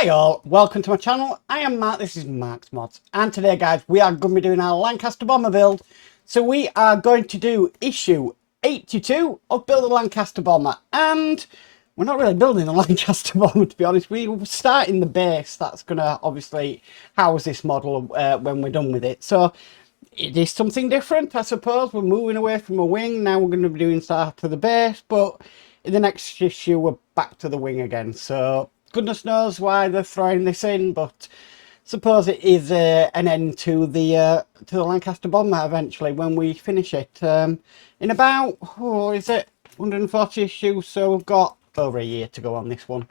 Hi all, welcome to my channel. I am Mark, this is Mark's Mods, and today guys we are going to be doing our Lancaster bomber build. So we are going to do issue 82 of Build a Lancaster Bomber, and we're not really building a Lancaster bomber to be honest. We're starting the base that's going to obviously house this model when we're done with it. So it is something different, I suppose. We're moving away from a wing, now we're going to be doing start to the base, but in the next issue we're back to the wing again. So goodness knows why they're throwing this in, but suppose it is an end to the Lancaster bomber eventually when we finish it in about, oh, is it 140 issues? So we've got over a year to go on this one.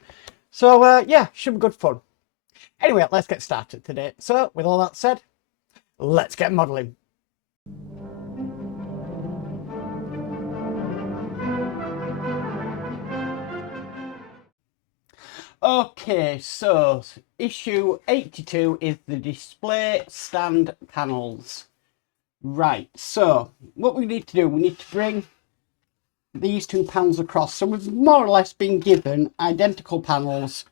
So yeah, should be good fun. Anyway, let's get started today. So with all that said, let's get modelling. Okay, so issue 82 is the display stand panels. Right, so what we need to do, we need to bring these two panels across. So we've more or less been given identical panels,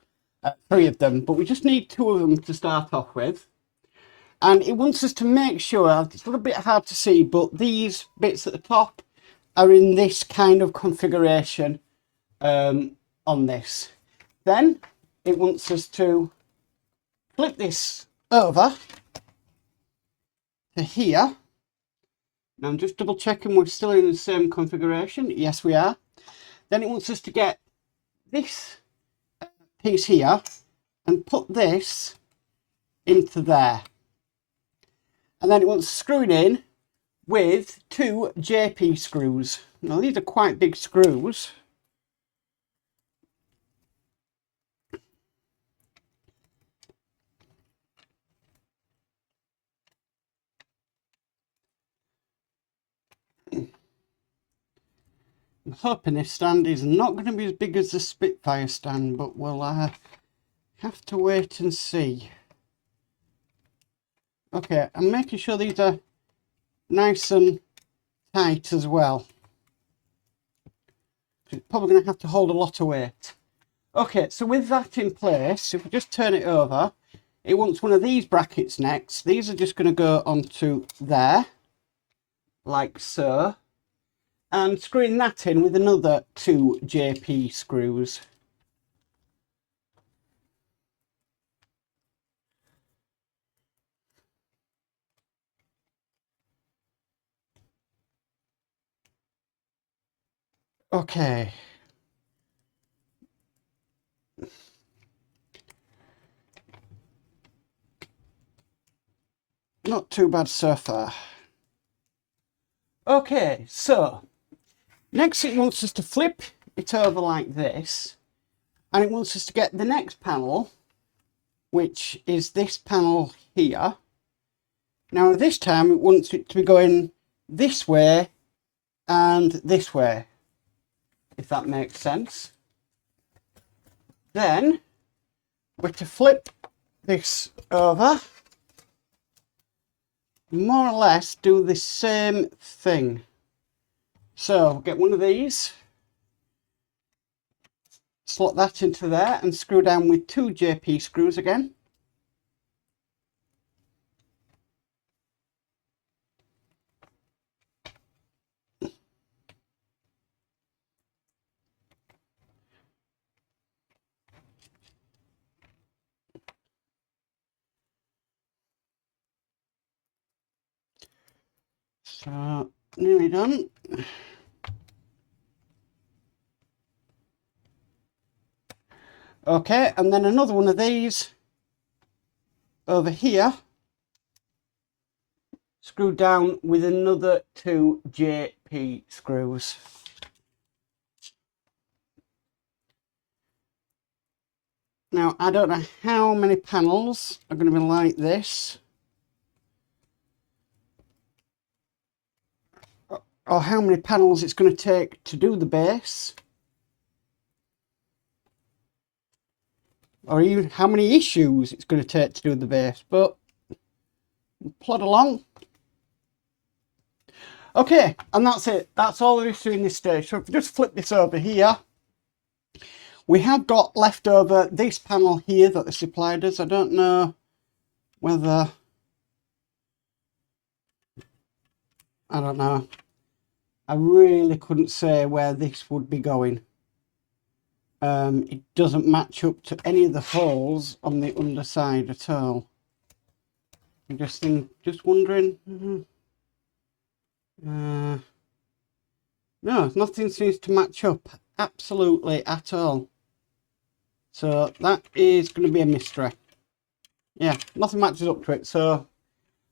3 of them, but we just need 2 of them to start off with. And it wants us to make sure, it's a little bit hard to see, but these bits at the top are in this kind of configuration on this. Then it wants us to flip this over to here. Now I'm just double checking we're still in the same configuration. Yes, we are. Then it wants us to get this piece here and put this into there. And then it wants to screw it in with 2 JP screws. Now these are quite big screws. I'm hoping this stand is not going to be as big as the Spitfire stand, but we'll have to wait and see. Okay, I'm making sure these are nice and tight as well. It's probably going to have to hold a lot of weight. Okay, so with that in place, if we just turn it over, it wants one of these brackets next. These are just going to go onto there, like so. And screwing that in with another 2 JP screws. Okay. Not too bad so far. Okay, so next it wants us to flip it over like this, and it wants us to get the next panel, which is this panel here. Now this time it wants it to be going this way and this way, if that makes sense. Then we're to flip this over, more or less do the same thing. So get one of these, slot that into there and screw down with 2 JP screws again. So nearly done. Okay, and then another one of these over here, screwed down with another 2 JP screws. Now I don't know how many panels are going to be like this, or how many panels it's going to take to do the base, or even how many issues it's going to take to do the base, but plod along. Okay, and that's it. That's all there is to in this stage. So if we just flip this over here, We have got left over this panel here that they supplied us. I don't know whether... I don't know. I really couldn't say where this would be going. It doesn't match up to any of the holes on the underside at all. I'm just wondering. No, nothing seems to match up absolutely at all. So that is going to be a mystery. Yeah, nothing matches up to it, so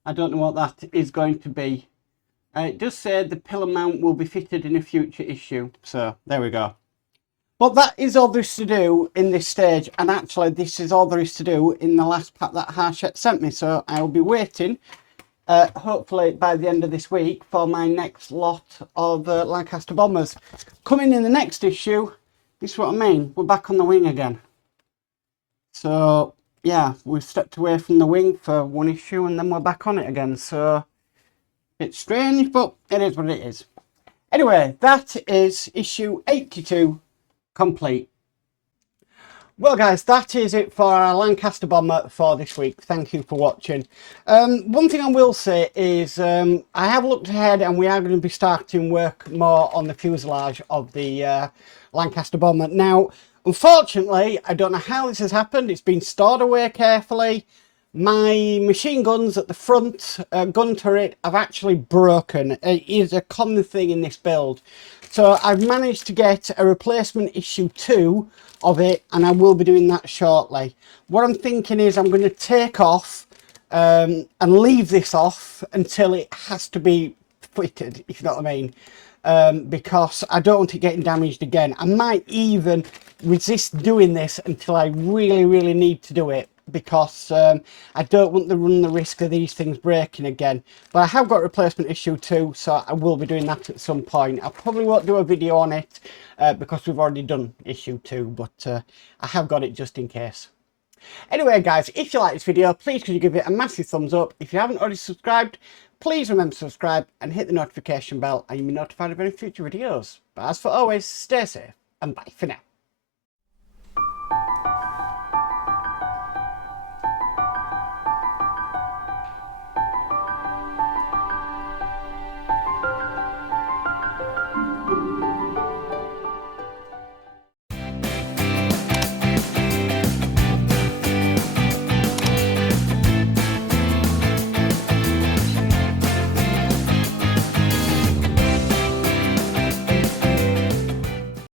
I don't know what that is going to be. It does say the pillar mount will be fitted in a future issue, so there we go. But that is all there is to do in this stage, and actually this is all there is to do in the last pack that Harshette sent me, so I'll be waiting, hopefully by the end of this week, for my next lot of Lancaster bombers. Coming in the next issue, this is what I mean, we're back on the wing again. So yeah, we've stepped away from the wing for one issue and then we're back on it again, so it's strange, but it is what it is. Anyway, that is issue 82 complete. Well guys, that is it for our Lancaster bomber for this week. Thank you for watching. One thing I will say is I have looked ahead and we are going to be starting work more on the fuselage of the Lancaster bomber. Now, unfortunately, I don't know how this has happened. It's been stored away carefully. My machine guns at the front gun turret have actually broken. It is a common thing in this build. So I've managed to get a replacement issue 2 of it, and I will be doing that shortly. What I'm thinking is I'm going to take off and leave this off until it has to be fitted, if you know what I mean. Because I don't want it getting damaged again. I might even resist doing this until I really need to do it, because I don't want to run the risk of these things breaking again. But I have got replacement issue 2, so I will be doing that at some point. I probably won't do a video on it because we've already done issue 2, but I have got it just in case. Anyway guys, if you like this video, please could you give it a massive thumbs up. If you haven't already subscribed, please remember to subscribe and hit the notification bell and you'll be notified of any future videos. But as for always, stay safe and bye for now.